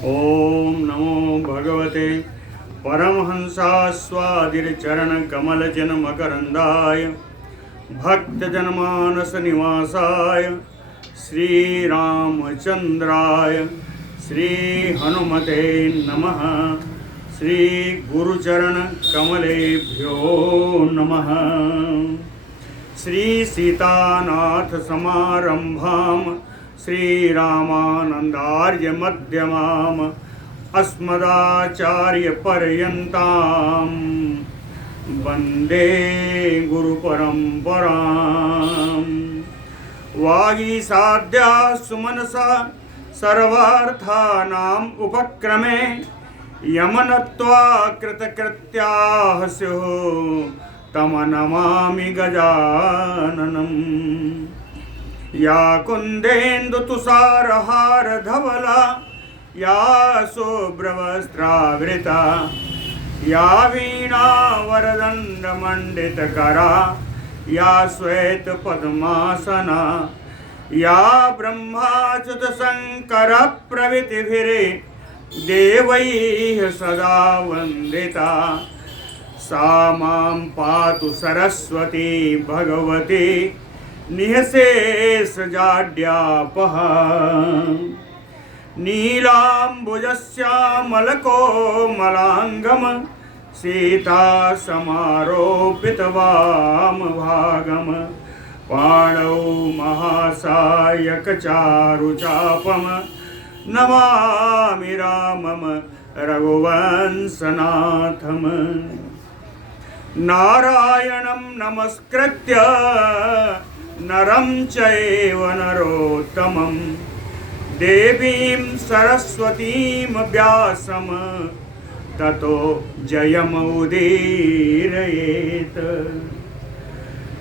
ओम नमो भगवते परमहंसास्वादिरचरणकमलजनमकरन्दाय भक्तजनमानसनिवासाय श्रीरामचन्द्राय श्रीहनुमते नमः। श्रीगुरुचरणकमलेभ्यो नमः। श्रीसीतानाथसमारम्भां श्रीरामानन्दार्यमध्यमाम् अस्मदाचार्यपर्यन्तां वन्दे गुरुपरम्पराम्। वागीसाद्या सुमनसा सर्वार्थानाम् उपक्रमे यमनत्वा कृतकृत्याः स्युः तम नमामि गजाननम्। या कुन्देन्दुतुषारहारधवला या शुभ्रवस्त्रावृता या वीणावरदण्डमण्डितकरा या श्वेतपद्मासना या ब्रह्माच्युतशङ्करप्रभृतिभिर्देवैः सदा वन्दिता सा मां पातु सरस्वती भगवती निःशेषजाड्यापः। नीलाम्बुजश्यामलकोमलाङ्गं सीतासमारोपितवामभागं पाणौ महासायकचारुचापं नमामि रामं रघुवंशनाथम्। नारायणं नमस्कृत्य नरं चैव नरोत्तमं देवीं सरस्वतीं व्यासं ततो जयमुदीरयेत्।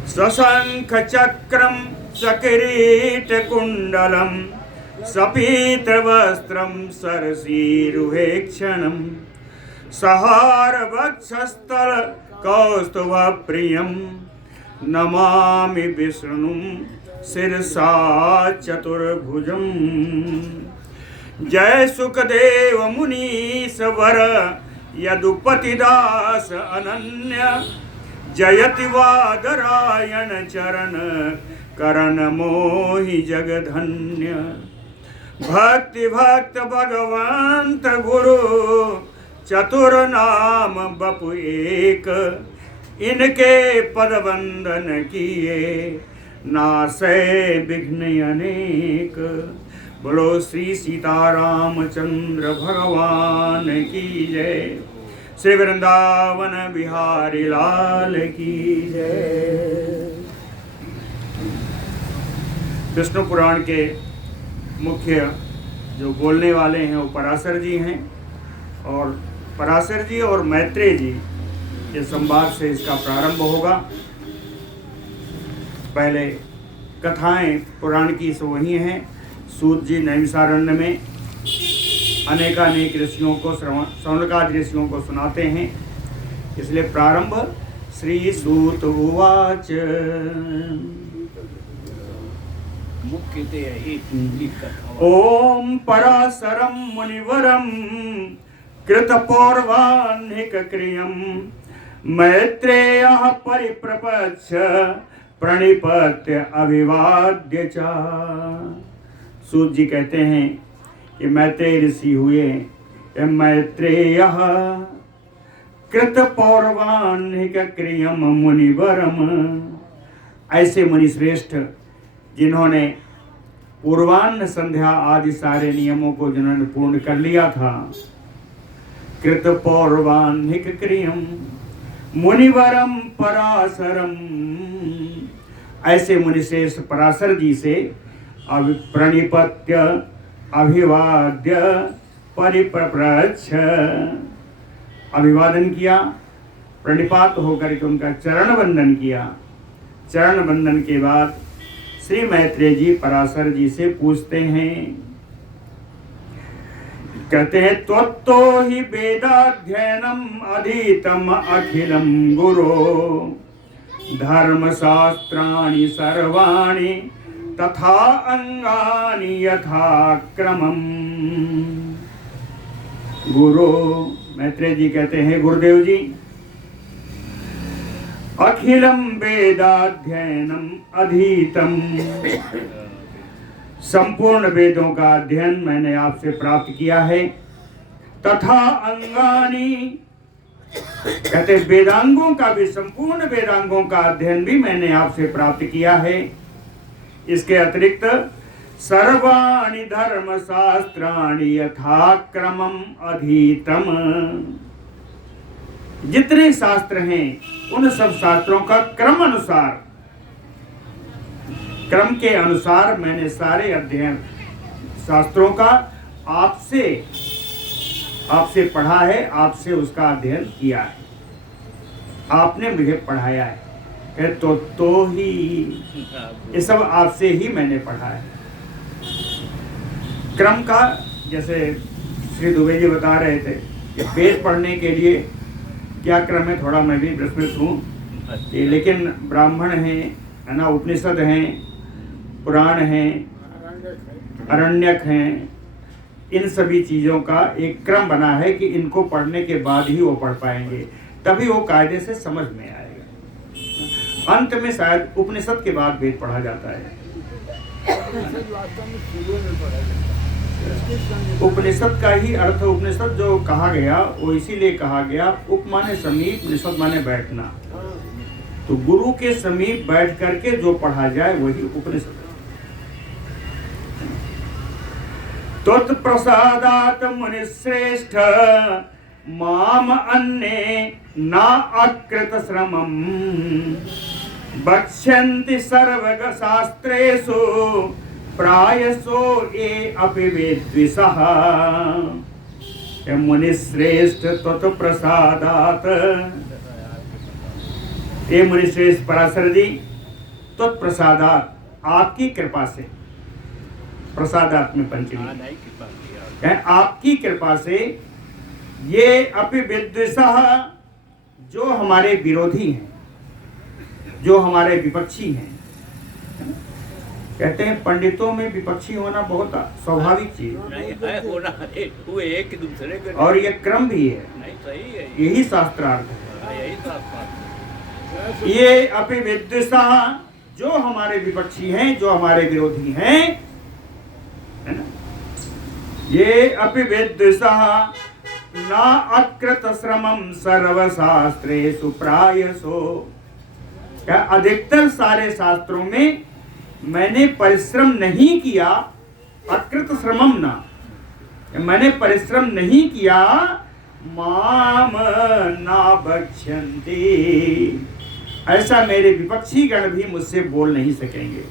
सशङ्खचक्रं सकिरीटकुण्डलं सपीतवस्त्रं सरसीरुहेक्षणं सहारवक्षस्थलकौस्तुभप्रियं नमामि विष्णुं शिरसा चतुर्भुजं। जय सुखदेव मुनीश्वर यदुपतिदास अनन्य जयति वादरायण चरण करण मोहि जगधन्य। भक्ति भक्त भगवंत गुरु चतुर नाम बपु एक इनके पद वंदन किए नासै विघ्न अनेक। बोलो श्री सीतारामचंद्र भगवान की जय। श्री वृंदावन बिहारी लाल की जय। विष्णु पुराण के मुख्य जो बोलने वाले हैं वो पराशर जी हैं और पराशर जी और मैत्रेय जी के संवाद से इसका प्रारंभ होगा। पहले कथाएं पुराण की सो वही हैं। सूत जी नैमिषारण्य में अनेकानेक ऋषियों को शौनकादि ऋषियों को सुनाते हैं, इसलिए प्रारंभ श्री सूत उवाच। ओम पराशरं मुनिवरं कृतपौर्वाह्निकक्रियं मैत्रेयः परिप्रपच्छ प्रणिपत्य अभिवाद्य च। सूत जी कहते हैं कि मैत्रेय ऋषि हुए मैत्रेयः कृतपौर्वाह्निकक्रियं मुनिवरम। ऐसे मुनिश्रेष्ठ जिन्होंने पूर्वाह्न संध्या आदि सारे नियमों को जिन्होंने पूर्ण कर लिया था। कृत पौर्वाह्निक क्रियम मुनिवरम पराशरम। ऐसे मुनिश्रेष्ठ पराशर जी से प्रणिपत्य अभिवाद्य परिप्रप्रच्छ अभिवादन किया, प्रणिपात होकर के उनका चरण वंदन किया। चरण वंदन के बाद श्री मैत्रेय जी पराशर जी से पूछते हैं, कहते हैं त्वत्तो हि वेदाध्ययनम अधीतम अखिलम गुरो धर्मशास्त्राणि सर्वाणि तथा अंगानि यथा क्रमम्। गुरु मैत्रेय जी कहते हैं, गुरुदेव जी, अखिलम वेदाध्ययनम अधीतम, संपूर्ण वेदों का अध्ययन मैंने आपसे प्राप्त किया है। तथा अंगानी, कहते वेदांगों का भी, संपूर्ण वेदांगों का अध्ययन भी मैंने आपसे प्राप्त किया है। इसके अतिरिक्त सर्वाणि धर्म शास्त्राणि यथाक्रमम अधीतम, जितने शास्त्र हैं उन सब शास्त्रों का क्रम अनुसार, क्रम के अनुसार मैंने सारे अध्ययन शास्त्रों का आपसे पढ़ा है, आपसे उसका अध्ययन किया है, आपने मुझे पढ़ाया है। तो ही ये सब आपसे ही मैंने पढ़ा है। क्रम का, जैसे श्री दुबे जी बता रहे थे कि वेद पढ़ने के लिए क्या क्रम है, थोड़ा मैं भी विस्मृत हूँ, लेकिन ब्राह्मण हैं, है ना, उपनिषद हैं, पुराण हैं, अरण्यक हैं, इन सभी चीज़ों का एक क्रम बना है कि इनको पढ़ने के बाद ही वो पढ़ पाएंगे, तभी वो कायदे से समझ में आएगा। अंत में शायद उपनिषद के बाद वेद पढ़ा जाता है। उपनिषद का ही अर्थ, उपनिषद जो कहा गया वो इसीलिए कहा गया, उप माने समीप, निषद माने बैठना। तो गुरु के समीप बैठ करके जो पढ़ा जाए वही उपनिषद। त्वत्प्रसादात् मुनिश्रेष्ठ माम अन्ये न अकृत श्रमम् बक्ष्यन्ति सर्वग शास्त्रेषु प्रायसो ये अपि विद्विषः। मुनिश्रेष्ठ त्वत्प्रसादात्, ये मुनिश्रेष्ठ पराशर जी, त्वत्प्रसादात्, आपकी कृपा से, प्रसादात्म पंचमी, आपकी कृपा से, ये अपि विद्विषः, जो हमारे विरोधी हैं, जो हमारे विपक्षी हैं। कहते हैं पंडितों में विपक्षी होना बहुत स्वाभाविक चीज है, वो एक दूसरे के, और ये क्रम भी है, सही है, यही शास्त्रार्थ है। ये अपि विद्विषः, जो हमारे विपक्षी हैं, जो हमारे विरोधी हैं, है ना, ये अपि विद्विषः न अकृत श्रमम् सर्वशास्त्रेषु प्रायसो, क्या अधिकतर सारे शास्त्रों में मैंने परिश्रम नहीं किया, अकृत श्रमम ना, मैंने परिश्रम नहीं किया, माम ना बक्ष्यन्ति, ऐसा मेरे विपक्षी गण भी मुझसे बोल नहीं सकेंगे,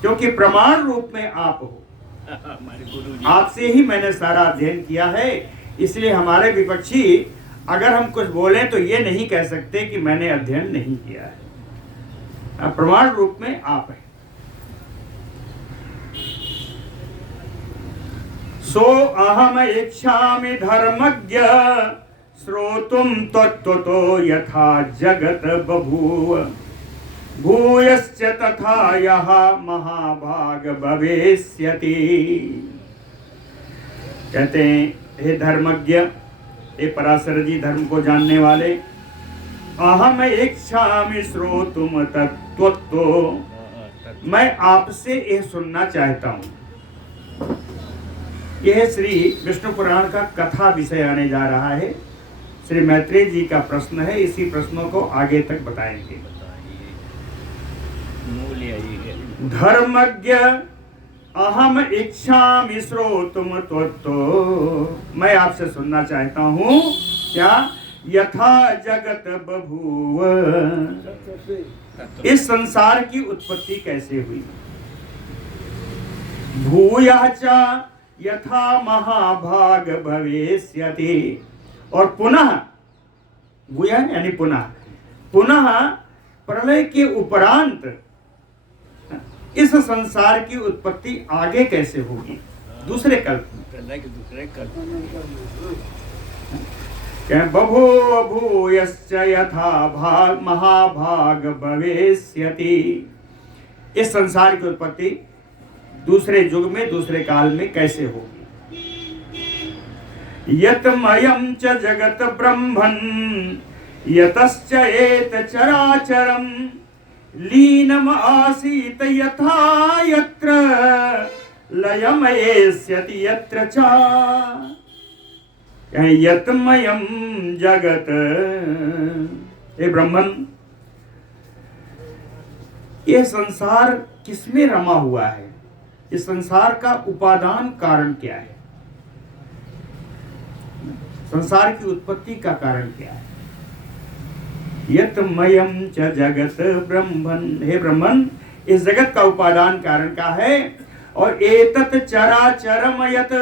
क्योंकि प्रमाण रूप में आप हो, आपसे ही मैंने सारा अध्ययन किया है। इसलिए हमारे विपक्षी अगर हम कुछ बोलें तो ये नहीं कह सकते कि मैंने अध्ययन नहीं किया है, प्रमाण रूप में आप है। सो अहम इच्छामि धर्मज्ञ श्रोतुम तत्त्वतो यथा जगत बभूव भूयश्च तथा यः महाभाग भविष्यति। कहते हैं, हे धर्मज्ञ, हे पराशर जी, धर्म को जानने वाले, अहम इच्छामि श्रोतुम तत्त्वतो, मैं आपसे यह सुनना चाहता हूँ। यह श्री विष्णु पुराण का कथा विषय आने जा रहा है। श्री मैत्रेय जी का प्रश्न है, इसी प्रश्नों को आगे तक बताएंगे। धर्मज्ञ अहम इच्छामि श्रोतुम त्वत्तो, मैं आपसे सुनना चाहता हूँ, क्या यथा जगत बभूव, इस संसार की उत्पत्ति कैसे हुई, भूयः च यथा महाभाग भविष्यति, और पुनः, भूयः यानी पुनः, पुनः प्रलय के उपरांत इस संसार की उत्पत्ति आगे कैसे होगी, दूसरे कल्प में, दूसरे कल्प। बभूव भूयश्च यथा भाग महाभाग भविष्यति, इस संसार की उत्पत्ति दूसरे युग में, दूसरे काल में कैसे होगी। यतमयं च जगत ब्रह्मन् यतश्च एत चराचरं लीनम् आसीत यथा यत्र लयमयेष्यति यत्र च। यतमयं जगत, हे ब्रह्मन, ये संसार किसमें रमा हुआ है? इस संसार का उपादान कारण क्या है? संसार की उत्पत्ति का कारण क्या है? यतमयं च जगत ब्रह्मन्, हे ब्रह्मन, इस जगत का उपादान कारण का है। और एतत् चराचरम यत,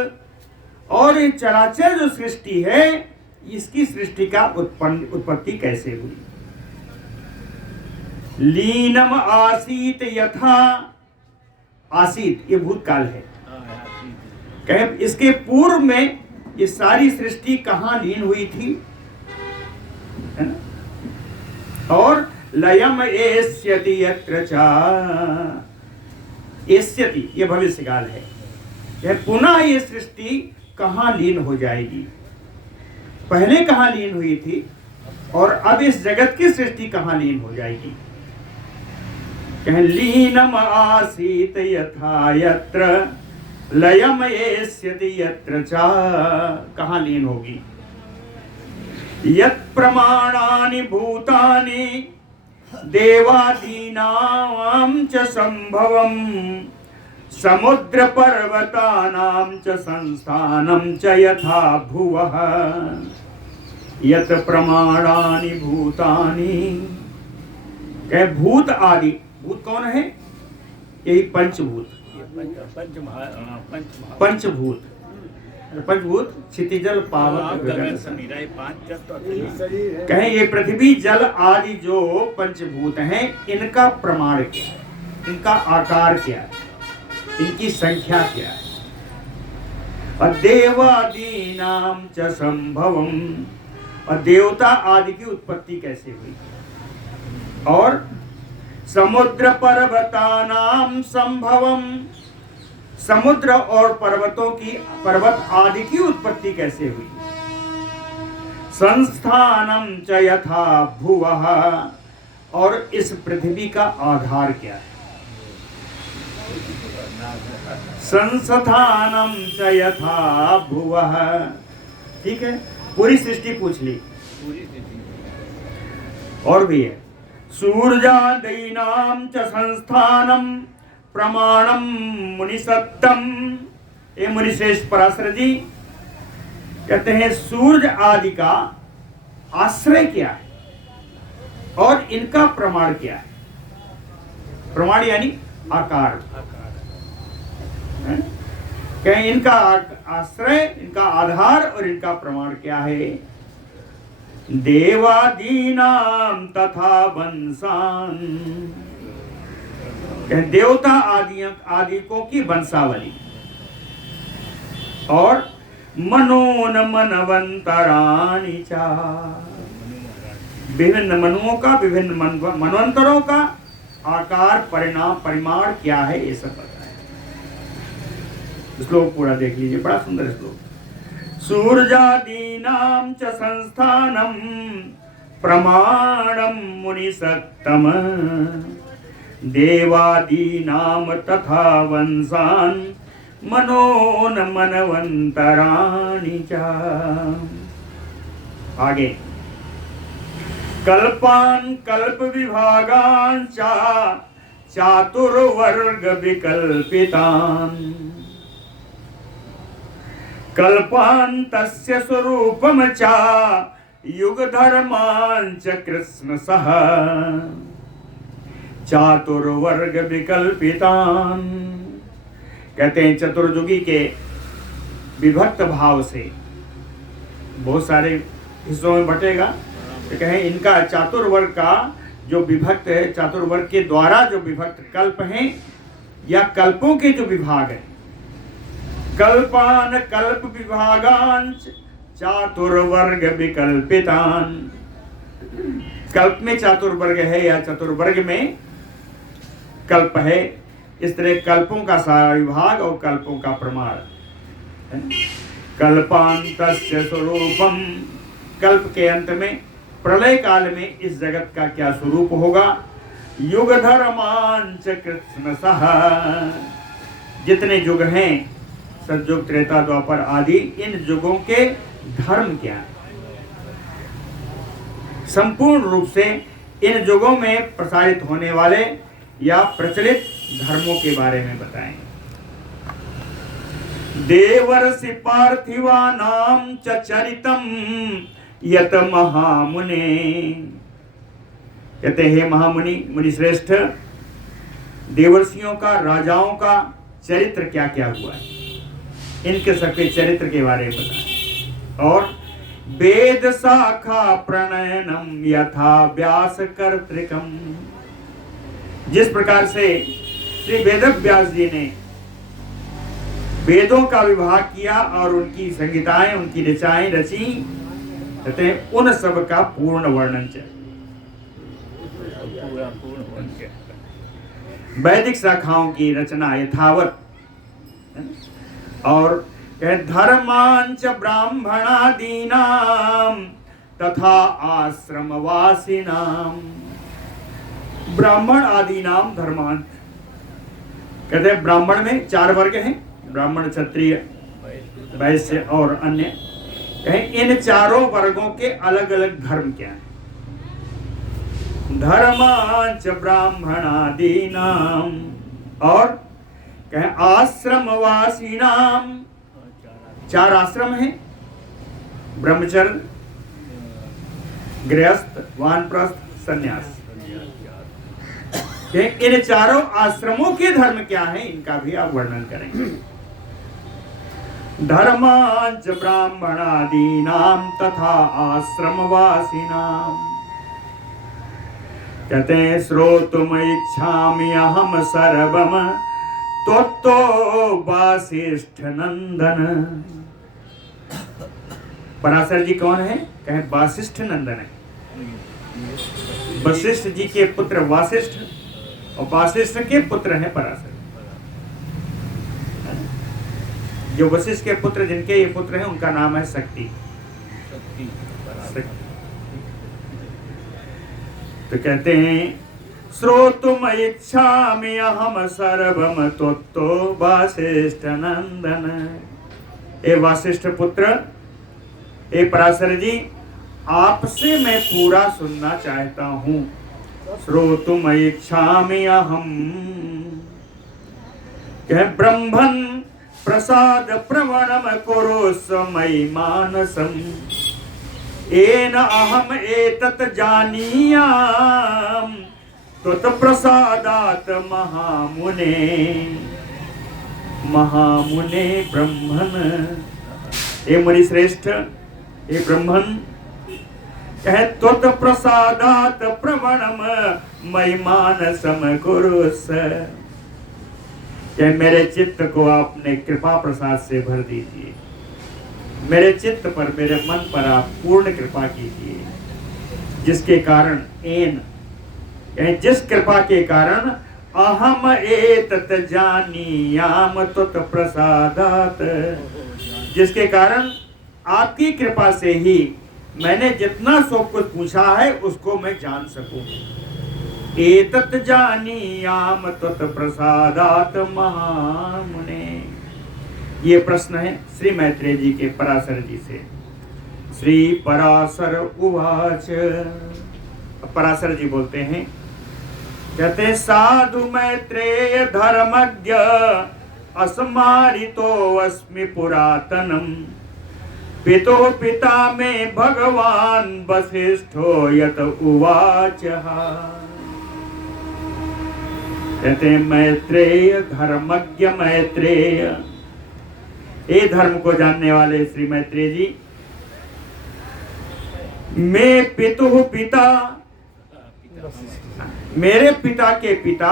और ये चराचर जो सृष्टि है, इसकी सृष्टि का उत्पत्ति कैसे हुई? लीनम आसीत यथा, आसीत ये भूतकाल है, कहे इसके पूर्व में ये सारी सृष्टि कहां लीन हुई थी, है ना? और लयम एष्यति यत्र च, एष्यति ये भविष्यकाल है, यह पुनः ये सृष्टि कहां लीन हो जाएगी? पहले कहां लीन हुई थी और अब इस जगत की सृष्टि कहां लीन हो जाएगी? कहें लीनम आसीत यथा यत्र लयम एष्यति यत्र च, कहां लीन होगी? यत् प्रमाणानि भूतानि देवादीनां च संभवम् समुद्र पर्वतानां च संस्थानं च यथा भुवः। यत् प्रमाणानि भूतानि, कहे भूत आदि, भूत कौन है? यही पंचभूत, पंचभूत, पंचभूत क्षितिजल पावक गगन। कहें ये पृथ्वी जल आदि जो पंचभूत हैं, इनका प्रमाण क्या है? इनका आकार क्या है? इनकी संख्या क्या है? और देवादीनां च संभवम्, और देवता आदि की उत्पत्ति कैसे हुई? और समुद्र पर्वतानां संभवम्, समुद्र और पर्वतों की, पर्वत आदि की उत्पत्ति कैसे हुई? संस्थानं च यथा भुवः, और इस पृथ्वी का आधार क्या है? संस्थानं च यथा भुवः। ठीक है, पूरी सृष्टि पूछ ली। और भी है, सूर्यादीनां च संस्थानं प्रमाणं मुनिसत्तम। ये मुनिश्रेष्ठ पराशर जी कहते हैं सूर्य आदि का आश्रय क्या है और इनका प्रमाण क्या है? प्रमाण यानी आकार, कहें इनका आश्रय, इनका आधार और इनका प्रमाण क्या है? देवादीनां तथा वंशान, देवता आदिकों की वंशावली, और मनोन मनवंतराणि चा, विभिन्न मनुओं का, विभिन्न मनवंतरों का आकार, परिणाम, परिमाण क्या है, ये सब बताया। श्लोक पूरा देख लीजिए, बड़ा सुंदर श्लोक। सूर्यादीनां च संस्थानं प्रमाणं मुनिसत्तम देवादीनां तथा वंशान् मनोन मनवंतराणि च। आगे, कल्पान् कल्प विभागान् च चातुर्वर्ग विकल्पितान् कल्पान् तस्य स्वरूपं च युगधर्मान् च कृष्ण सह चातुर्वर्ग विकल्पितान्। कहते हैं चतुर्युगी के विभक्त भाव से बहुत सारे हिस्सों में बटेगा, तो कहें इनका चातुर्वर्ग का जो विभक्त है, चातुर्वर्ग के द्वारा जो विभक्त कल्प हैं या कल्पों के जो विभाग है, कल्पान कल्प विभागान चातुर्वर्ग विकल्पितान। कल्प में चातुर्वर्ग है या चतुर्वर्ग में कल्प है, इस तरह कल्पों का सारा विभाग और कल्पों का प्रमाण। कल्पांतस्य स्वरूपम, कल्प के अंत में प्रलय काल में इस जगत का क्या स्वरूप होगा। युग धर्मांच कृष्ण सह, जितने युग हैं सतयुग त्रेता द्वापर आदि, इन युगों के धर्म क्या है, संपूर्ण रूप से इन युगों में प्रसारित होने वाले या प्रचलित धर्मों के बारे में बताएं। देवर्षि पार्थिवानां च चरितम यत महामुने, कहते हे महामुनि, मुनि श्रेष्ठ, देवर्षियों का, राजाओं का चरित्र क्या क्या हुआ है, इनके सबके चरित्र के बारे में बताएं। और वेद शाखा प्रणयनम यथा व्यास कर्तृकम, जिस प्रकार से श्री वेद व्यास जी ने वेदों का विभाग किया और उनकी संहिताएं, उनकी ऋचाएं रची, कहते हैं उन सब का पूर्ण वर्णन चाहिए। वैदिक शाखाओं की रचना यथावत, और धर्मांच ब्राह्मणादीनां तथा आश्रमवासिनां, ब्राह्मण आदि नाम धर्मांच, कहते हैं ब्राह्मण में 4 वर्ग हैं, ब्राह्मण, क्षत्रिय, वैश्य और अन्य। इन चारों वर्गों के अलग अलग धर्म क्या है। धर्मांच ब्राह्मणादीनाम, और कहें आश्रमवासीनाम, 4 आश्रम हैं, ब्रह्मचर्य, गृहस्थ, वानप्रस्थ, संन्यास। इन चारों आश्रमों के धर्म क्या है, इनका भी आप वर्णन करेंगे। धर्मांच ब्राह्मणादीनाम तथा आश्रमवासिनाम, कहते हैं श्रोतुम इच्छामि अहम सर्वम त्वत्तो वासिष्ठ नंदन। पराशर जी कौन है, कहे वासिष्ठ नंदन है। वशिष्ठ जी के पुत्र वासिष्ठ, और वासिष्ठ के पुत्र हैं पराशर। जो वशिष्ठ के पुत्र, जिनके ये पुत्र हैं, उनका नाम है शक्ति। तो कहते हैं श्रोतुम इच्छामि अहम सर्वम त्वत्तो वासिष्ठ नंदन। ए वासिष्ठ पुत्र, ए पराशर जी, आपसे मैं पूरा सुनना चाहता हूं। श्रोतुम इच्छामि अहम, कह ब्रह्मन् प्रसाद प्रवणम कुरु मयि मानसम, येन अहम एतत् जानीयाम त्वत् प्रसादात् महामुने। महामुने ब्रह्मन्, हे मुनि श्रेष्ठ, हे ब्रह्मन्, कह त्वत् प्रसादात् प्रवणम मयि मानसम कुरुस, कह मेरे चित्त को आपने कृपा प्रसाद से भर दीजिए, मेरे चित्त पर, मेरे मन पर आप पूर्ण कृपा कीजिए, जिसके कारण एन, जिस कृपा के कारण अहम एतत् जानीयाम त्वत् प्रसादात्, जिसके कारण आपकी कृपा से ही मैंने जितना सब कुछ पूछा है उसको मैं जान सकूं। एतत् जानीयाम त्वत् प्रसादात् महामुने। ये प्रश्न है श्री मैत्रेय जी के पराशर जी से। श्री पराशर उवाच, पराशर जी बोलते हैं, कहते हैं साधु मैत्रेय धर्मज्ञ अस्मारितो अस्मि पुरातनम, पितो पिता में भगवान वसिष्ठो यत उवाच। कहते हैं मैत्रेय, धर्मज्ञ मैत्रेय, ये धर्म को जानने वाले श्री मैत्रेय जी, मैं पितु पिता, मेरे पिता के पिता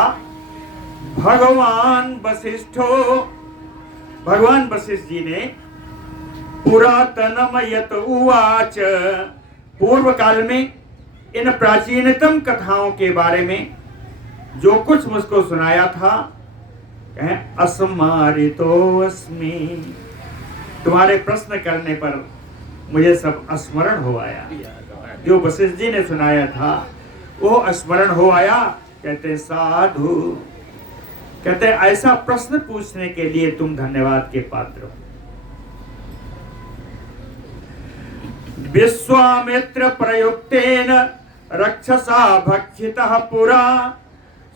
भगवान वशिष्ठो, भगवान वशिष्ठ जी ने पुरातनम यत उवाच, पूर्व काल में इन प्राचीनतम कथाओं के बारे में जो कुछ मुझको सुनाया था, अस्मारितो अस्मि, तुम्हारे प्रश्न करने पर मुझे सब स्मरण हो आया। जो वशिष्ठ जी ने सुनाया था वो स्मरण हो आया। कहते साधु, कहते ऐसा प्रश्न पूछने के लिए तुम धन्यवाद के पात्र हो। विश्वामित्र प्रयुक्तेन रक्षसा भक्षितः पुरा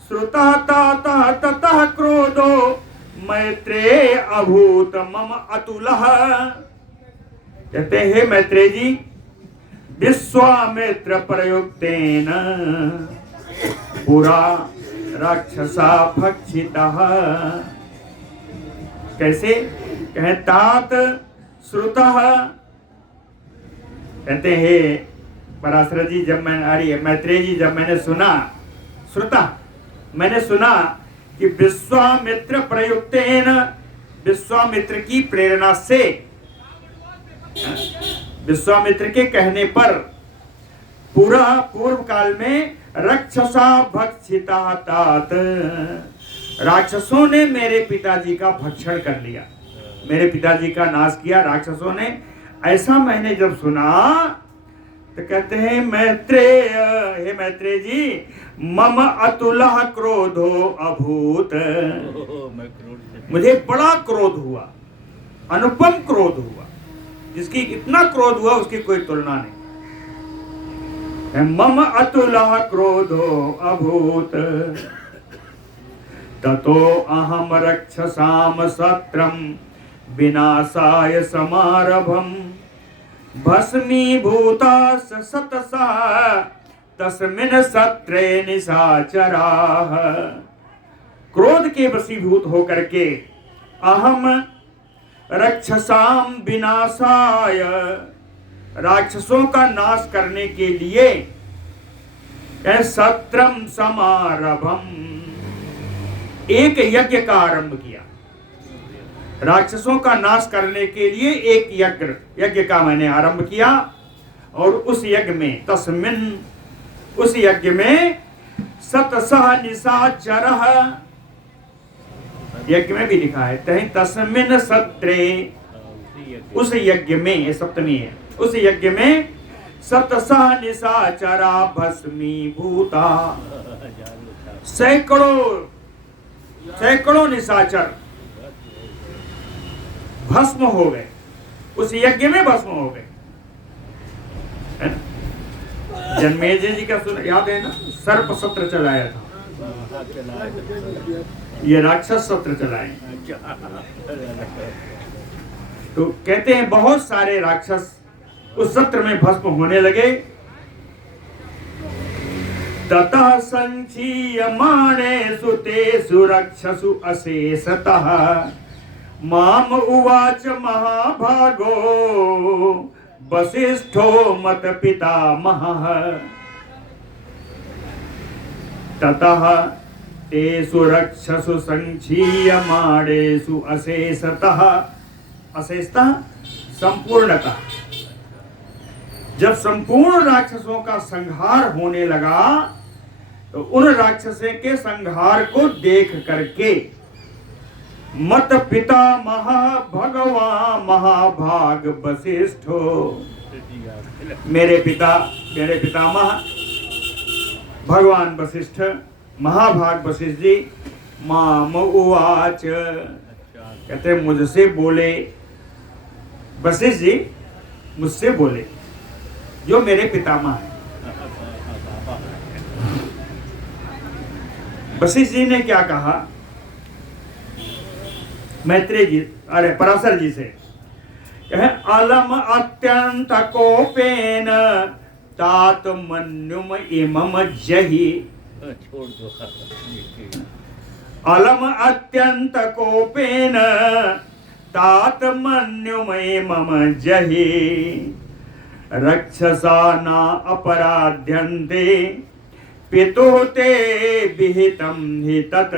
श्रुतः तातः ततः क्रोधो मैत्रेय अभूत मम अतुलः। कहते हे मैत्रेय जी, विश्वामित्र प्रयुक्तेन पुरा राक्षसा भक्षितः। कैसे? कहे तात श्रुतः। कहते हैं पराशर जी, जब मैंने मैत्रेय जी, जब मैंने सुना, श्रुता मैंने सुना कि विश्वामित्र प्रयुक्तेन, विश्वामित्र की प्रेरणा से, विश्वामित्र के कहने पर पूरा पूर्व काल में राक्षसा भक्षिता तात, राक्षसों ने मेरे पिताजी का भक्षण कर लिया, मेरे पिताजी का नाश किया राक्षसों ने। ऐसा मैंने जब सुना तो कहते हैं मैत्रेय, हे मैत्रेय जी, मम अतुलः क्रोधो अभूत। मुझे बड़ा क्रोध हुआ, अनुपम क्रोध हुआ, जिसकी इतना क्रोध हुआ उसकी कोई तुलना नहीं। मम अतुलः क्रोधो अभूत ततो अहम रक्षसाम सत्रम विनाशाय समारभम भस्मीभूता सतसा तस्मिन् सत्रे निशाचराः। क्रोध के वशीभूत होकर के अहम रक्षसाम विनाशाय, राक्षसों का नाश करने के लिए सत्रम समारभम, एक यज्ञ का आरंभ किया। राक्षसों का नाश करने के लिए एक यज्ञ का मैंने आरंभ किया। और उस यज्ञ में तस्मिन्, उस यज्ञ में सतसः निशाचरः, यज्ञ में भी लिखा है तहीं तस्मिन् सत्रे, उस यज्ञ में, ये सप्तमी है, उस यज्ञ में सतसः निशाचरा भस्मीभूता, सैकड़ों निशाचर भस्म हो गए, उस यज्ञ में भस्म हो गए। है ना? जन्मेजय जी का याद है ना, सर्प सत्र चलाया था, ये राक्षस सत्र चलाए। तो कहते हैं बहुत सारे राक्षस उस सत्र में भस्म होने लगे। ततः संचीयमाणेषु तेषु रक्षसु अशेषतः माम उवाच महाभागो वसिष्ठो मत पितामहः। ततः तेषु रक्षसु संचीयमाणेषु अशेषतः, अशेषतः संपूर्णतः, जब संपूर्ण राक्षसों का संहार होने लगा तो उन राक्षसों के संहार को देख करके मत पितामह भगवान महाभाग वसिष्ठो, मेरे पितामह भगवान वशिष्ठ, महाभाग वशिष्ठ जी, माम उवाच, कहते मुझसे बोले, वशिष्ठ जी मुझसे बोले, जो मेरे पितामह हैं। वशिष्ठ जी ने क्या कहा मैत्रेय जी, अरे पराशर जी से, कहे अलम अत्यंत कोपेन तात मन्युम इमम जहि। अलम अत्यंत कोपेन तात मन्युम इमम जहि रक्षसा न अपराध्यन्ते पितुः ते विहितं हि तत्।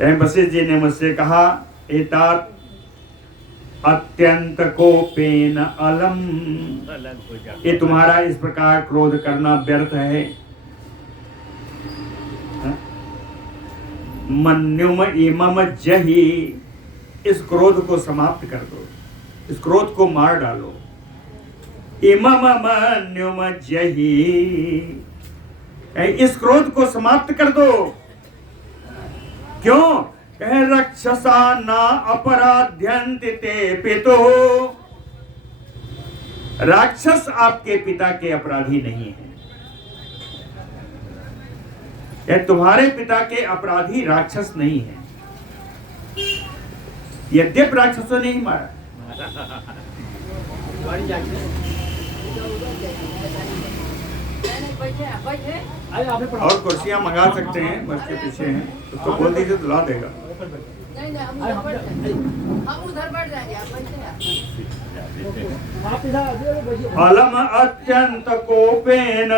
वशिष्ठ जी ने मुझसे कहा, एतात अत्यंत कोपेन अलम, ये तुम्हारा इस प्रकार क्रोध करना व्यर्थ है। मन्युम इमम जहि, इस क्रोध को समाप्त कर दो, इस क्रोध को मार डालो। इमम मन्युम जही, इस क्रोध को समाप्त कर दो। क्यों? कहे रक्षसा ना अपराध्यन्ति ते पितु, राक्षस आपके पिता के अपराधी नहीं है। तुम्हारे पिता के अपराधी राक्षस नहीं है। यद्यप राक्षसों ने ही मारा। और कुर्सियां मंगा सकते हैं, बस के पीछे हैं, उसको बोल दीजिए तो ला देगा। हम उधर बढ़ जाएंगे। अलम अत्यंत कोपेन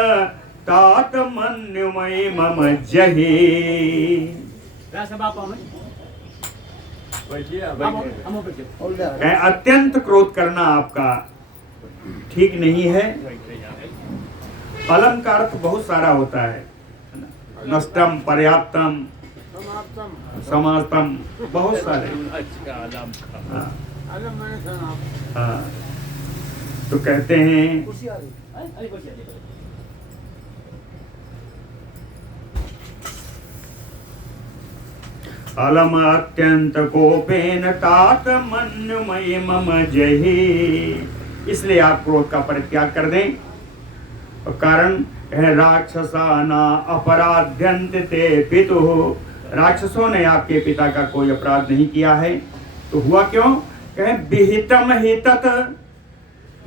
तात मन्युमयी मम जहि। अत्यंत क्रोध करना आपका ठीक नहीं है। अलम का अर्थ बहुत सारा होता है, नष्टम, पर्याप्तम, समाप्तम, बहुत सारे। हाँ, तो कहते हैं अलम अत्यंत कोपेन तात मन्युमयी मम जहि। इसलिए आप क्रोध का परित्याग कर दें। और कारण है राक्षसा न अपराध्यन्ति ते पितुः, राक्षसों ने आपके पिता का कोई अपराध नहीं किया है। तो हुआ क्यों? कहे विहितम हितत,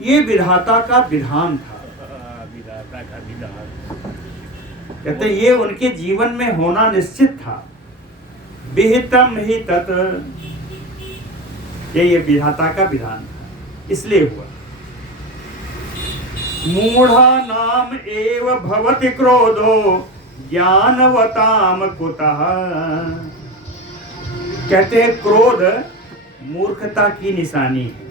ये विधाता का विधान था। कहते ये उनके जीवन में होना निश्चित था। विहितम हितत, ये विधाता का विधान था, इसलिए हुआ। मूढ़ा नाम एव भवति क्रोधो ज्ञानवताम कुतः। कहते हैं क्रोध मूर्खता की निशानी है।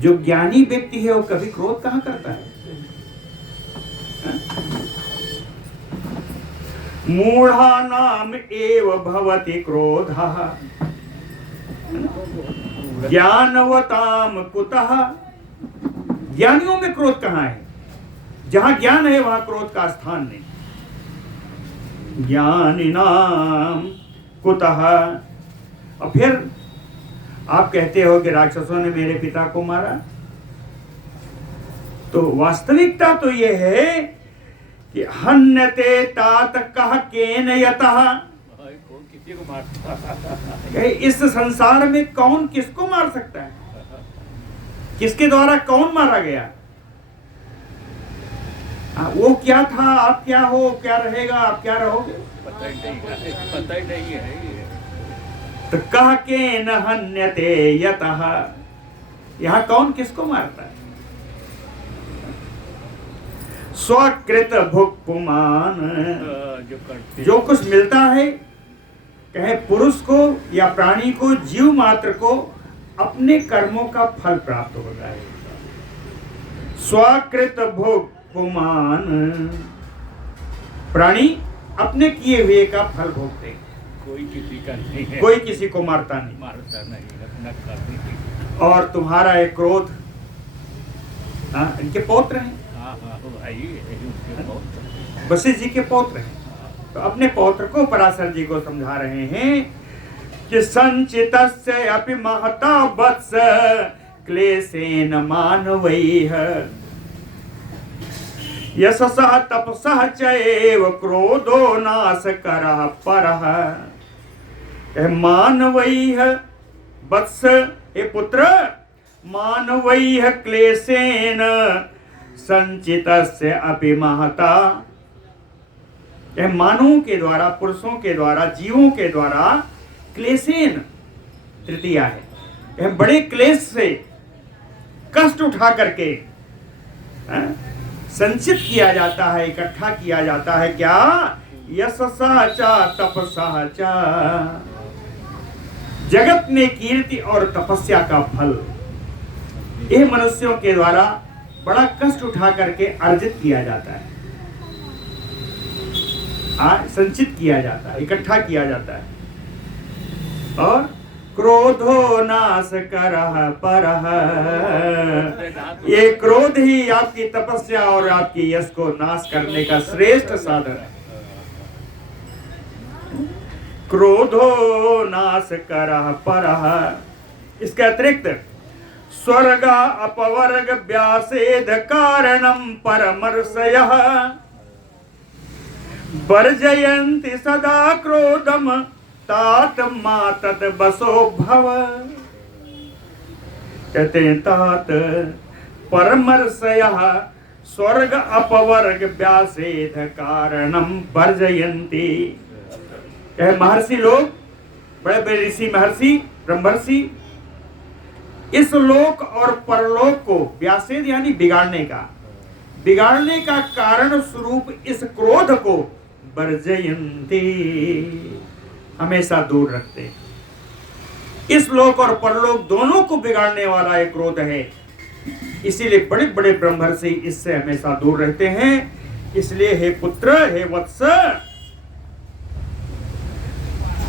जो ज्ञानी व्यक्ति है वो कभी क्रोध कहाँ करता है? मूढ़ा नाम एव भवति क्रोधः ज्ञानवताम कुतः। ज्ञानियों में क्रोध कहाँ है? जहां ज्ञान है वहां क्रोध का स्थान नहीं। ज्ञानिनाम कुतः। और फिर आप कहते हो कि राक्षसों ने मेरे पिता को मारा, तो वास्तविकता तो यह है कि हन्यते तात कह केन यतः। इस संसार में कौन किसको मार सकता है? किसके द्वारा कौन मारा गया? वो क्या था, आप क्या हो, क्या रहेगा, आप क्या रहोगे, पता ही नहीं है। तो कह के न हन्यते यतः, यहाँ कौन किसको मारता है? स्वकृत भुक् पुमान, जो कुछ मिलता है, कहे पुरुष को या प्राणी को, जीव मात्र को अपने कर्मों का फल प्राप्त होता है। स्वकृत भुक् पुमान, प्राणी अपने किए हुए का फल भोगते हैं। कोई किसी का नहीं है, कोई किसी को मारता नहीं। अपना करने। और तुम्हारा एक क्रोध, इनके पौत्र हैं, वशिष्ठ जी के पौत्र हैं। तो अपने पौत्र को पराशर जी को समझा रहे हैं कि संचितस्य अपि महता वत्स क्लेशेन मानवैः यशसः तपसः चैव क्रोधो नाशकरः परः। मानवैः वत्स, हे पुत्र, मानवैः क्लेशेन संचितस्य अपि महता। मानवों के द्वारा, पुरुषों के द्वारा, जीवों के द्वारा क्लेशेन, तृतीया है, बड़े क्लेश से कष्ट उठा करके संचित किया जाता है, इकट्ठा किया जाता है। क्या? यशसा च तपसा च, जगत में कीर्ति और तपस्या का फल ये मनुष्यों के द्वारा बड़ा कष्ट उठा करके अर्जित किया जाता है, संचित किया जाता है, इकट्ठा किया जाता है। और क्रोधो नाश करह परह। ये क्रोध ही आपकी तपस्या और आपकी यश को नाश करने का श्रेष्ठ साधन है। क्रोधो नाश करह परह। इसके अतिरिक्त स्वर्ग अपवर्ग व्यासेद कारणम परमर्षयः वर्जयन्ति सदा क्रोधम तात मातद बसो भव। कहते हैं तात परमर्षयः स्वर्ग अपवर्ग व्यासेद कारणम वर्जयन्ति। कहे महर्षि लोग, बड़े बड़े ऋषि महर्षि ब्रह्मर्षि, इस लोक और परलोक को व्यासेद यानी बिगाड़ने का कारण स्वरूप इस क्रोध को वर्जयन्ति हमेशा दूर रखते। इस लोक और परलोक दोनों को बिगाड़ने वाला एक क्रोध है, इसीलिए बड़े बड़े ब्रह्मर्षि इससे हमेशा दूर रहते हैं। इसलिए हे पुत्र, हे वत्स,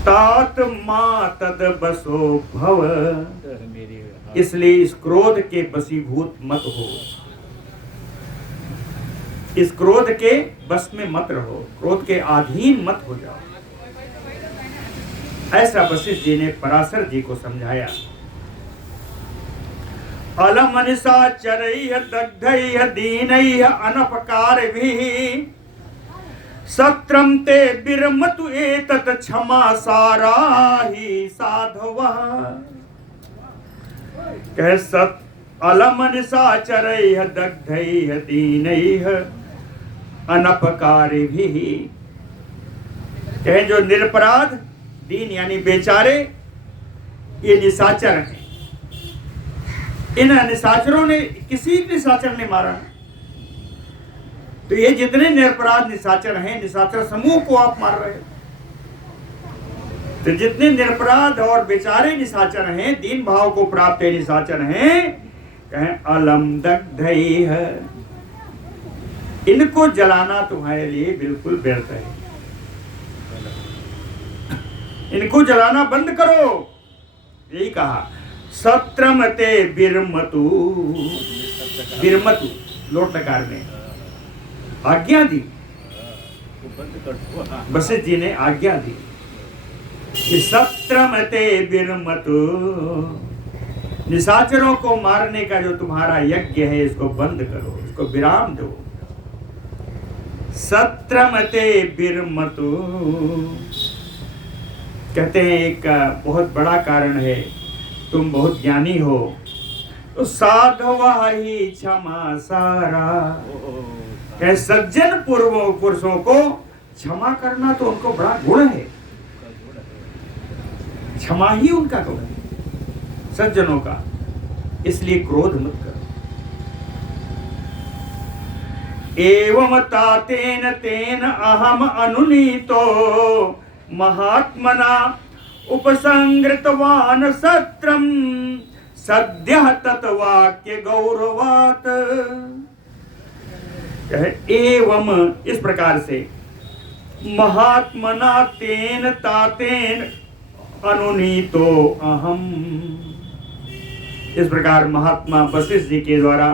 तात मातद बसो भव, इसलिए इस क्रोध के वशीभूत मत हो, इस क्रोध के बस में मत रहो, क्रोध के अधीन मत हो जाओ। ऐसा वशिष्ठ जी ने पराशर जी को समझाया। अलमनिषा चरैः दग्धैः दीनैः अनपकारभिः सत्रम ते विरमतु एतत् क्षमा साराहि साधवः। कह सत अलमनिषा चरैः दग्धैः दीनैः अनपकारिभिः। कहे जो निरपराध, दीन यानी बेचारे, ये निशाचर हैं। इन निशाचरों ने, किसी निशाचर ने मारा नहीं। तो ये जितने निरपराध निशाचर हैं, निशाचर समूह को आप मार रहे हो। तो जितने निरपराध और बेचारे निशाचर हैं, दीन भाव को प्राप्त निशाचर हैं, कहें अलम दग्धैः, इनको जलाना तुम्हारे लिए बिल्कुल व्यर्थ है। इनको जलाना बंद करो, यही कहा। सत्रम ते विरमतु, विरमतु लोट लकार में आज्ञा दी, वशिष्ठ जी ने आज्ञा दी कि सत्रम ते विरमतु, निशाचरों को मारने का जो तुम्हारा यज्ञ है इसको बंद करो, इसको विराम दो। सत्रम ते विरमतु, कहते हैं एक बहुत बड़ा कारण है, तुम बहुत ज्ञानी हो, तो साधवा ही क्षमा सारा। सज्जन पूर्वों पुरुषों को क्षमा करना तो उनको बड़ा गुण है, क्षमा ही उनका गुण है सज्जनों का। इसलिए क्रोध मत करो। एवं तातेन तेन अहम अनुनीतो महात्मना उपसंगृतवान सत्रम सद्यः तत्वाक्य गौरवात। एवं इस प्रकार से महात्मना तेन तातेन अनुनीतो अहम, इस प्रकार महात्मा वशिष्ठ जी के द्वारा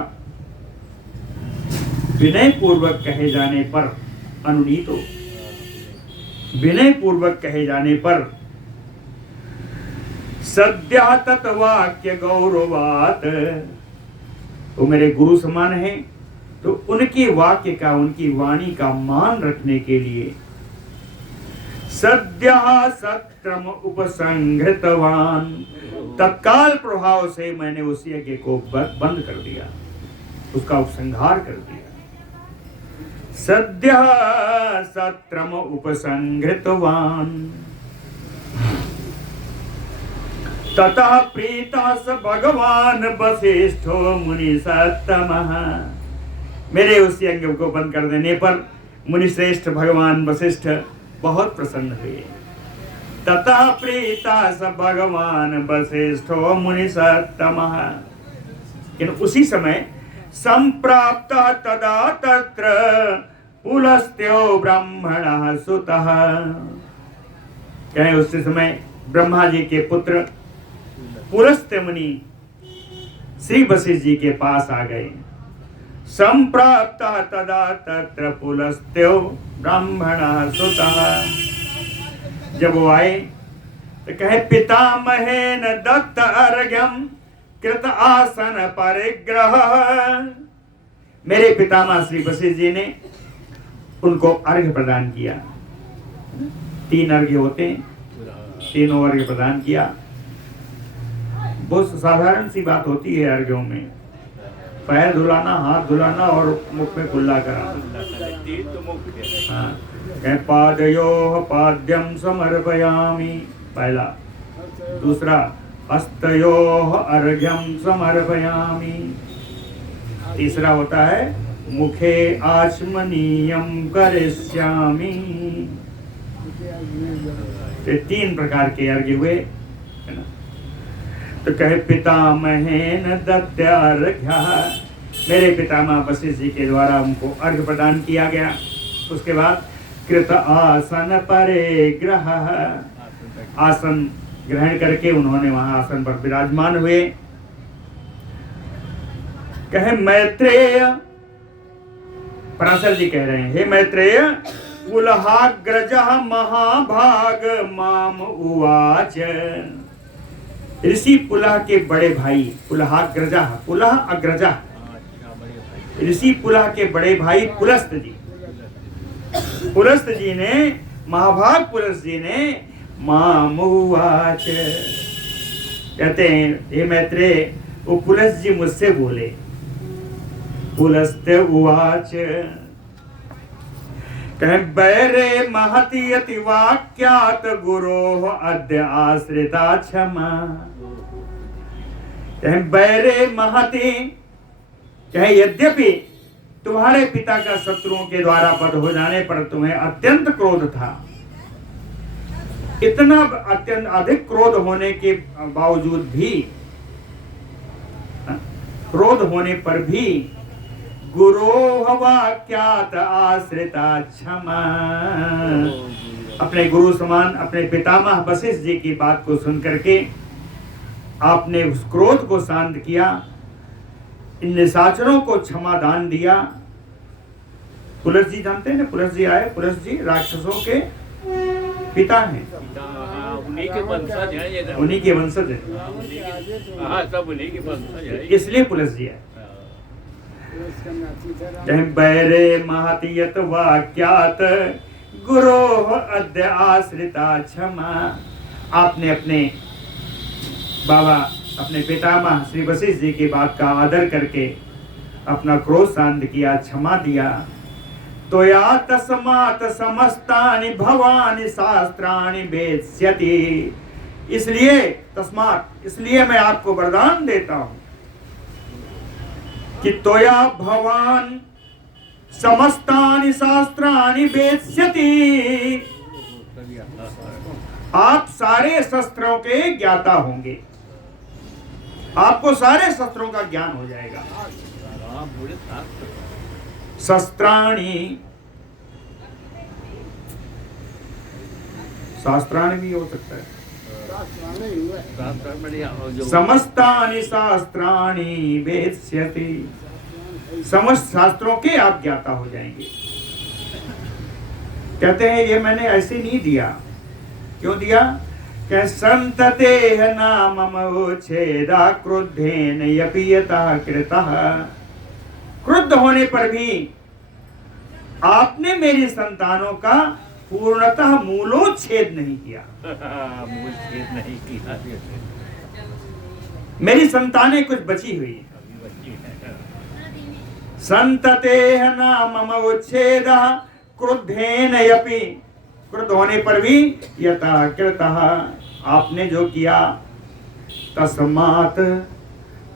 विनय पूर्वक कहे जाने पर, अनुनीतो विनय पूर्वक कहे जाने पर, सद्यः तत्वाक्य गौरवात, वो मेरे गुरु समान हैं, तो उनके वाक्य का, उनकी वाणी का मान रखने के लिए सद्यः सत्रम उपसंहृतवान, तत्काल प्रभाव से मैंने उस यज्ञ को बंद कर दिया, उसका उपसंहार कर दिया। सद्यः सत्रम उपसंहृतवान ततः प्रीता स भगवान वसिष्ठो मुनि सत्तमः। मेरे उस यज्ञ को बंद कर देने पर मुनिश्रेष्ठ भगवान वशिष्ठ बहुत प्रसन्न हुए। ततः प्रीता स भगवान वसिष्ठो मुनि सत्तमः। किंतु उसी समय संप्राप्त तदा तत्र पुलस्त्यो ब्राह्मणः सुतः। कहें उसी समय ब्रह्मा जी के पुत्र पुलस्त्य मुनि श्री वशिष्ठ जी के पास आ गए। संप्राप्त तदा तत्र पुलस्त्यो ब्राह्मण सुतः। जब वो आए तो कहे पितामहेन दत्त अर्घ्यम कृत आसन परिग्रह। मेरे पितामह श्री वशिष्ठ जी ने उनको अर्घ्य प्रदान किया। 3 अर्घ्य होते हैं, तीनों अर्घ्य प्रदान किया। बहुत साधारण सी बात होती है अर्घ्यों में, पैर धुलाना, हाथ धुलाना और मुख में कुल्ला कराना। हाँ, पादयोः पाद्यम समर्पयामि पहला। दूसरा हस्तयोः अर्घ्यम समर्पयामि। तीसरा होता है मुखे आचमनीयम करिष्यामि। तो 3 प्रकार के अर्घ्य हुए, है ना। तो कहे पितामहेन दत्तार्घ्य, मेरे पितामह वशिष्ठ जी के द्वारा उनको अर्घ्य प्रदान किया गया। उसके बाद कृत आसन परिग्रह, आसन ग्रहण करके उन्होंने वहां आसन पर विराजमान हुए। कहे मैत्रेय, पराशर जी कह रहे हैं, हे मैत्रेय पुलहाग्रजः महाभाग माम उवाच। ऋषि पुलह के बड़े भाई पुलहाग्रजः, पुलह अग्रजः, ऋषि पुलह के बड़े भाई पुलस्त जी, पुलस्त जी ने, महाभाग पुलस्त जी ने माम उवाच कहते हैं, हे मैत्रेय वो पुलस्त जी मुझसे बोले। पुलस्त उवाच कहे बैरे महति यति वाक्यात गुरोः अद्य आश्रिता क्षमा। कहे बैरे महति, कहे यद्यपि तुम्हारे पिता का शत्रुओं के द्वारा वध हो जाने पर तुम्हें अत्यंत क्रोध था, इतना अत्यंत अधिक क्रोध होने के बावजूद भी, क्रोध होने पर भी गुरोः वाक्यात आश्रिता क्षमा, अपने गुरु समान अपने पितामह वशिष्ठ जी की बात को सुन करके आपने उस क्रोध को शांत किया, इन निशाचरों को क्षमा दान दिया। पुलस्त जी जानते हैं ना, पुलस्त जी आए, पुलस्त जी राक्षसों के पिता हैं, उन्हीं के वंशज हैं ये, उन्हीं के वंशज हैं, सब उन्हीं के वंशज हैं, इसलिए पुलस्त जी आए। बैरे महति यत वाक्यात गुरोः अद्य आश्रिता क्षमा। आपने अपने बाबा, अपने पितामह श्री वशिष्ठ जी की बात का आदर करके अपना क्रोध शांत किया, क्षमा दिया। तो या तस्मात् समस्तानि भवानि शास्त्राणि वेत्स्यति, इसलिए तस्मात्, इसलिए मैं आपको वरदान देता हूं कि तोया भवान समस्तानि शास्त्राणि वेत्स्यति, आप सारे शस्त्रों के ज्ञाता होंगे, आपको सारे शस्त्रों का ज्ञान हो जाएगा। शस्त्राणि, शास्त्राणि भी हो सकता है, समस्तानि शास्त्राणि वेत्स्यति, समस्त शास्त्रों के आप ज्ञाता हो जाएंगे। कहते हैं ये मैंने ऐसे नहीं दिया, क्यों दिया? कि संततेह नामम उच्छेदा क्रुद्धेन यपि यतः कृतः, क्रुद्ध होने पर भी आपने मेरी संतानों का पूर्णतः मूलोच्छेद नहीं किया। मूलच्छेद नहीं किया, मेरी संतानें कुछ बची हुई है। संततेह नामम उच्छेदः क्रुद्धेन यपि, क्रुद्ध होने पर भी यतः कृतः, आपने जो किया। तस्मात्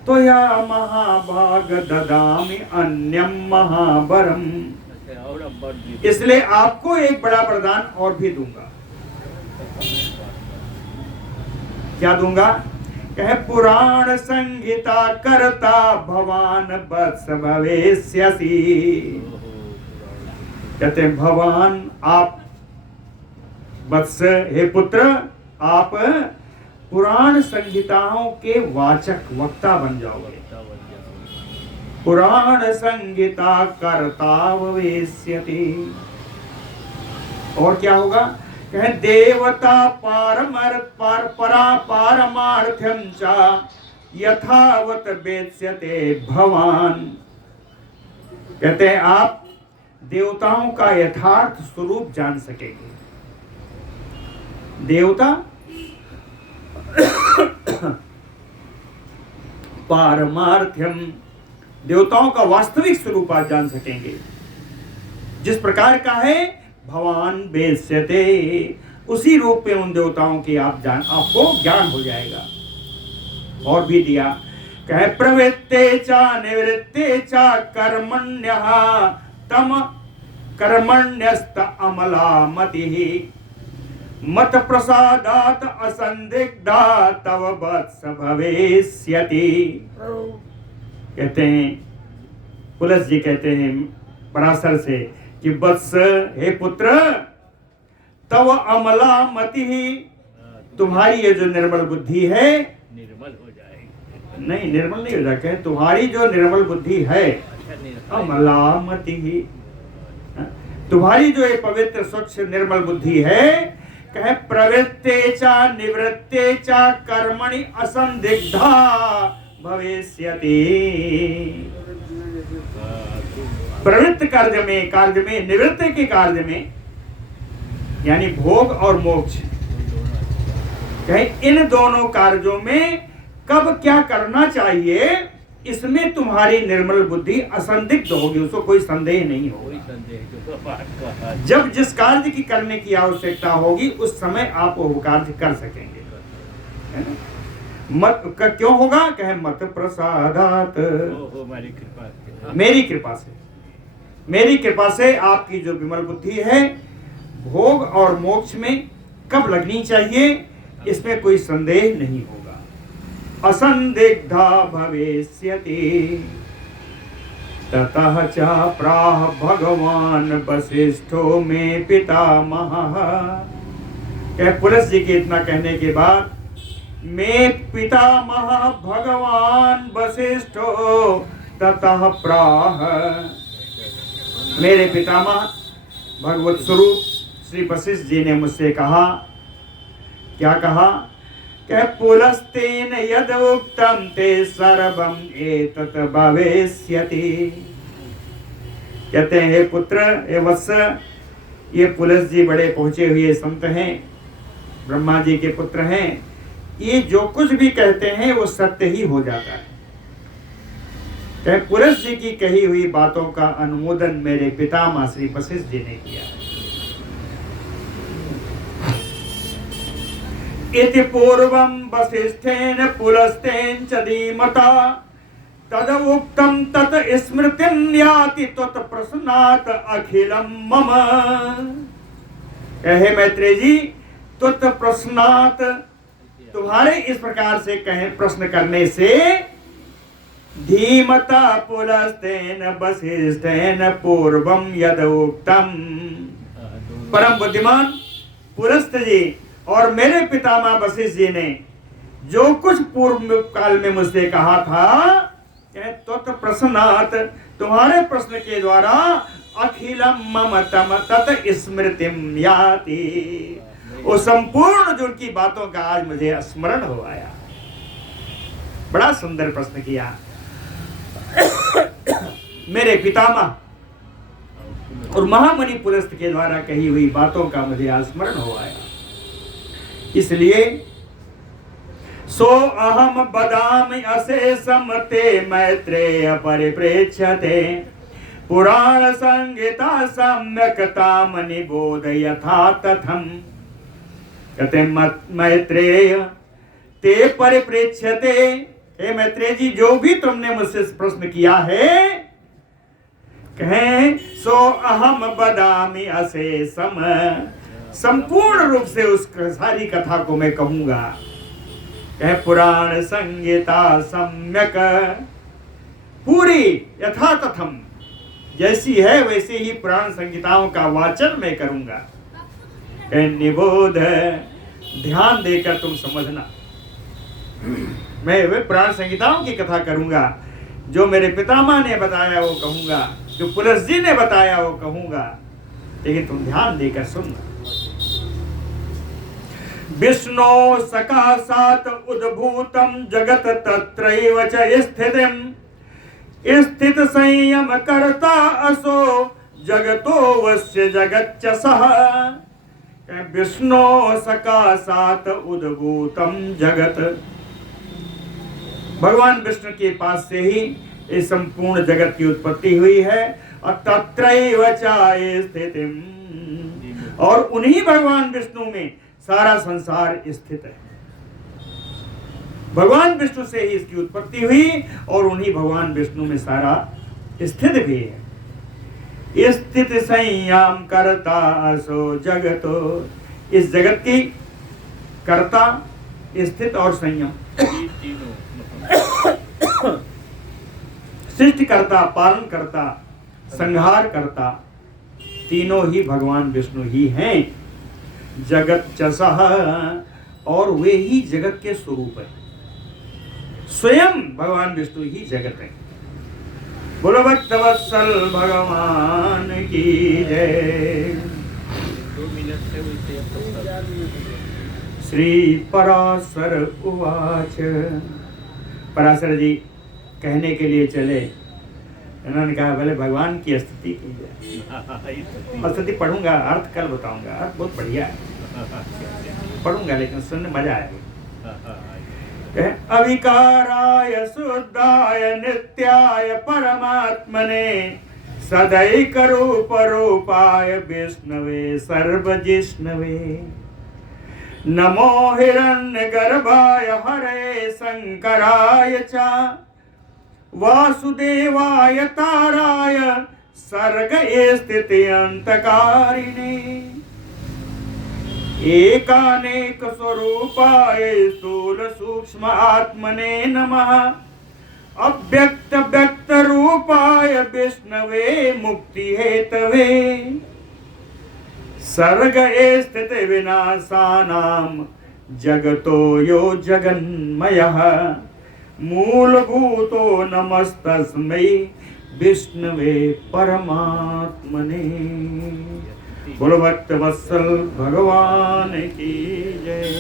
त्वया महाभाग ददामि अन्यम महावरम, इसलिए आपको एक बड़ा वरदान और भी दूंगा। क्या दूंगा? कहे पुराण संहिता करता भवान वत्स भवेष्यसि। कहते हैं भवान, आप वत्स, हे पुत्र, आप पुराण संहिताओं के वाचक वक्ता बन जाओगे। पुराण संहिता कर्ता भविष्यति। और क्या होगा? कहे देवता पारमार्थ्यम च यथावत वेत्स्यते भवान। कहते हैं आप देवताओं का यथार्थ स्वरूप जान सकेंगे। देवता पारमार्थ्यम, देवताओं का वास्तविक स्वरूप आप जान सकेंगे। जिस प्रकार का है भगवान वेत्स्यते, उसी रूप में उन देवताओं की आपको ज्ञान हो जाएगा। और भी दिया, कहे प्रवृत्ते चा निवृत्ते चा कर्मण्यः तम कर्मण्यस्त अमला मतिः मत प्रसादात असंदिग्धा तव वत्स भविष्यति। कहते हैं पुलस जी कहते हैं पराशर से कि वत्स, हे पुत्र, तव अमला मति, तुम्हारी ये जो निर्मल बुद्धि है निर्मल हो जाएगी। नहीं, निर्मल नहीं हो जाएगा, तुम्हारी जो निर्मल बुद्धि है अमला मति, तुम्हारी जो ये पवित्र स्वच्छ निर्मल बुद्धि है, कहे प्रवृत्ते चा निवृत्ते चा कर्मणि असंदिग्धा भविष्यति। प्रवृत्त कार्य में निवृत्त के कार्य में, यानी भोग और मोक्ष, कहे इन दोनों कार्यों में कब क्या करना चाहिए, इसमें तुम्हारी निर्मल बुद्धि असंदिग्ध होगी, उसको कोई संदेह नहीं होगा। जब जिस कार्य की करने की आवश्यकता होगी उस समय आप वो कार्य कर सकेंगे। मत क्यों होगा? कहे मत प्रसादात, मेरी कृपा से आपकी जो विमल बुद्धि है भोग और मोक्ष में कब लगनी चाहिए, इसमें कोई संदेह नहीं होगा। असंदिग्धा भविष्यति ततः च प्राह भगवान वसिष्ठो में पितामहः। कहे पुलस जी के इतना कहने के बाद मैं पितामह भगवान वसिष्ठो ततः प्राह, मेरे पितामह भगवत स्वरूप श्री वशिष्ठ जी ने मुझसे कहा। क्या कहा? कह पुलस्तेन यद उक्तम ते सर्वम एतत् भविष्यति। कहते हैं हे पुत्र, हे वत्स, ये पुलस जी बड़े पहुंचे हुए संत हैं, ब्रह्मा जी के पुत्र हैं, ये जो कुछ भी कहते हैं वो सत्य ही हो जाता है। कह पुलस जी की कही हुई बातों का अनुमोदन मेरे पितामह श्री वशिष्ठ जी ने किया। इति पूर्वं वसिष्ठेन पुलस्तेन च धीमता तद उक्तं तत् स्मृतिं याति त्वत् प्रश्नात् अखिलं मम। कहे मैत्रेय जी, त्वत् प्रश्नात्, तुम्हारे इस प्रकार से कहे प्रश्न करने से, धीमता पुलस्तेन वसिष्ठेन पूर्वं यद उक्तं, परम बुद्धिमान पुलस्त जी और मेरे पितामह वशिष्ठ जी ने जो कुछ पूर्व काल में मुझसे कहा था, त्वत् प्रश्नात्, तुम्हारे प्रश्न के द्वारा, अखिलम मम तम तत् स्मृतिम याति, वो संपूर्ण जो उनकी बातों का आज मुझे स्मरण हो आया। बड़ा सुंदर प्रश्न किया मेरे पितामह और महामुनि पुलस्त के द्वारा कही हुई बातों का मुझे आज स्मरण हो आया। इसलिए सो अहम बदामि अशेषम ते मैत्रेय परिप्रेक्ष्यते पुराण संहिता सम्यक्ताम निबोध यथा तथम। कहते मैत्रेय ते परिप्रेक्ष्यते, हे मैत्रेय जी, जो भी तुमने मुझसे प्रश्न किया है, कहें सो अहम बदामि अशेषम, संपूर्ण रूप से उस सारी कथा को मैं कहूंगा। कहे पुराण संहिता सम्यक, पूरी यथा तथम, जैसी है वैसे ही पुराण संहिताओं का वाचन मैं करूंगा। कहे निबोध, ध्यान देकर तुम समझना। मैं वे पुराण संहिताओं की कथा करूंगा, जो मेरे पितामह ने बताया वो कहूंगा, जो पुलस जी ने बताया वो कहूंगा, लेकिन तुम ध्यान देकर सुनना। विष्णु सकाशात् उद्भूतं जगत तत्रैव च स्थितिं स्थित संयम कर्ता असो जगतो वस्य जगच्च सः। विष्णु सकाशात् उद्भूतं जगत, भगवान विष्णु के पास से ही इस संपूर्ण जगत की उत्पत्ति हुई है। और तत्रैव च स्थितिं, और उन्हीं भगवान विष्णु में सारा संसार स्थित है। भगवान विष्णु से ही इसकी उत्पत्ति हुई और उन्हीं भगवान विष्णु में सारा स्थित भी है। स्थित संयम करता असो जगतो, इस जगत की कर्ता, स्थित और संयम, सृष्टि करता, पालन करता, संहार करता, तीनों ही भगवान विष्णु ही हैं। जगत चसह, और वे ही जगत के स्वरूप है। स्वयं भगवान विष्णु ही जगत है। बोलो भक्तवत्सल भगवान की जय। 2 मिनट से उसे श्री पराशर उवाच, पराशर जी कहने के लिए चले। उन्होंने कहा बोले भगवान की स्तुति की जाए। स्तुति पढ़ूंगा, अर्थ कल बताऊंगा, अर्थ बहुत बढ़िया है, पढ़ूंगा लेकिन सुनने मजा आएगा। अविकाराय शुद्धाय नित्याय परमात्मने सदैक रूप रूपाय विष्णवे सर्वजिष्णवे नमो हिरण्यगर्भाय हरे शंकराय च वासुदेवाय ताराय सर्गे स्थिति अंतकारिणे एकानेक स्वरूपाय स्थूल सूक्ष्म आत्मने नमः अव्यक्त व्यक्त रूपाय विष्णवे मुक्ति हेतवे सर्ग स्थित विनाशानां जगतो यो जगन्मयः मूलभूतो नमस्तस्मै विष्णवे परमात्मने। बोलो भक्तवत्सल भगवान की जय।